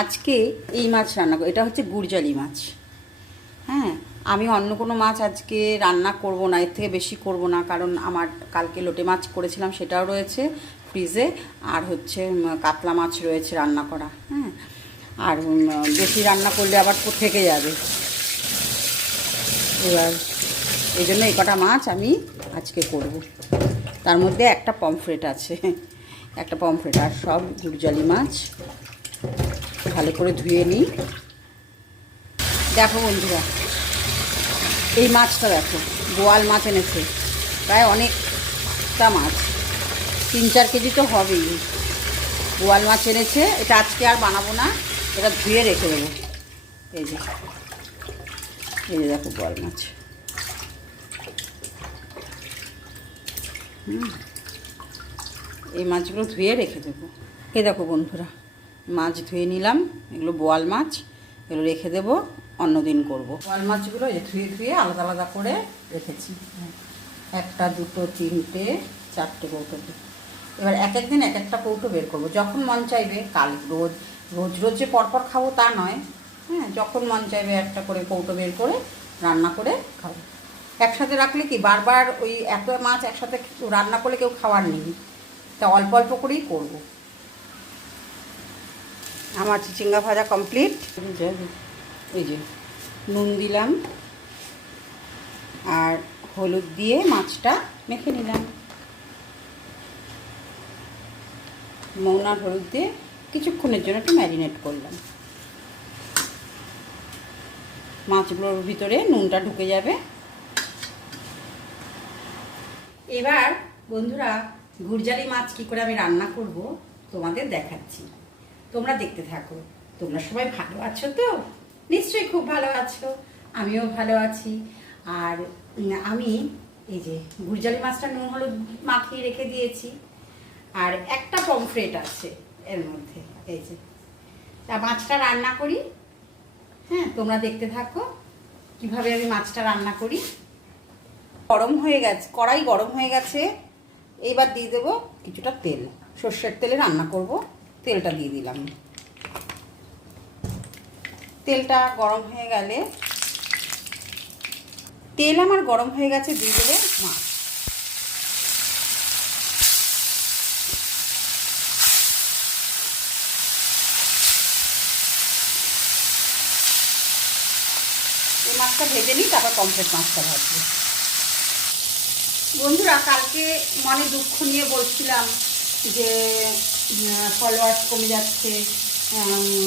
আজকে এই মাছ রান্না করব, এটা হচ্ছে গুড়জালি মাছ। হ্যাঁ, আমি অন্য কোনো মাছ আজকে রান্না করব না, এর থেকে বেশি করব না, কারণ আমার কালকে লোটে মাছ করেছিলাম সেটাও রয়েছে ফ্রিজে, আর হচ্ছে কাতলা মাছ রয়েছে রান্না করা। হ্যাঁ, আর বেশি রান্না করলে আবার থেকে যাবে। এবার এই জন্য এই কটা মাছ আমি আজকে করব। তার মধ্যে একটা পমফ্রেট আছে, একটা পমফ্রেট, আর সব গুড়জালি মাছ ভালো করে ধুয়ে নিই। দেখো বন্ধুরা, এই মাছটা দেখো, বোয়াল মাছ এনেছে, প্রায় অনেকটা মাছ, 3-4 কেজি তো হবেই। বোয়াল মাছ এনেছে, এটা আজকে আর বানাবো না, এটা ধুয়ে রেখে দেবো। এই যে দেখো বোয়াল মাছ। এই মাছগুলো ধুয়ে রেখে দেবো। এই দেখো বন্ধুরা, মাছ ধুয়ে নিলাম, এগুলো বোয়াল মাছ, এগুলো রেখে দেবো, অন্যদিন করব। বোয়াল মাছগুলো ধুয়ে ধুয়ে আলাদা আলাদা করে রেখেছি, 1, 2, 3, 4টে কৌটোতে। এবার এক একদিন এক একটা কৌটো বের করবো, যখন মন চাইবে। কাল রোজ রোজ রোজ যে পরপর খাবো তা নয়। হ্যাঁ, যখন মন চাইবে একটা করে কৌটো বের করে রান্না করে খাবো। একসাথে রাখলে কি বারবার ওই এত মাছ একসাথে রান্না করলে কেউ খাওয়ার নেই, তা অল্প অল্প করেই করবো। আমার চিচিঙ্গা ভাজা কমপ্লিট। এই যে নুন দিলাম আর হলুদ দিয়ে মাছটা মেখে নিলাম, নুন আর হলুদ দিয়ে কিছুক্ষণের জন্য একটু ম্যারিনেট করলাম। মাছগুলোর ভিতরে নুনটা ঢুকে যাবে। এবার বন্ধুরা, গুড়জালি মাছ কী করে আমি রান্না করব তোমাদের দেখাচ্ছি, তোমরা দেখতে থাকো। তোমরা সবাই ভালো আছো তো? নিশ্চয়ই খুব ভালো আছো, আমিও ভালো আছি। আর আমি এই যে গুড়জালি মাছটা নুন হলুদ মাখিয়ে রেখে দিয়েছি, আর একটা পমফ্রেট আছে এর মধ্যে। এই যে তা মাছটা রান্না করি। হ্যাঁ, তোমরা দেখতে থাকো কিভাবে আমি মাছটা রান্না করি। গরম হয়ে গেছে, কড়াই গরম হয়ে গেছে। এইবার দিয়ে দেবো কিছুটা তেল, সর্ষের তেলে রান্না করব। তেলটা দিয়ে দিলাম। তেলটা গরম হয়ে গেলে, তেল আমার গরম হয়ে গেছে, দিয়ে দেবো মাছ। এই মাছটা ভেজে নিই, তারপর পমফ্রেট মাছটা ভাজবো। বন্ধুরা, কালকে মনে দুঃখ নিয়ে বলছিলাম যে ফলোয়ার্স কমে যাচ্ছে,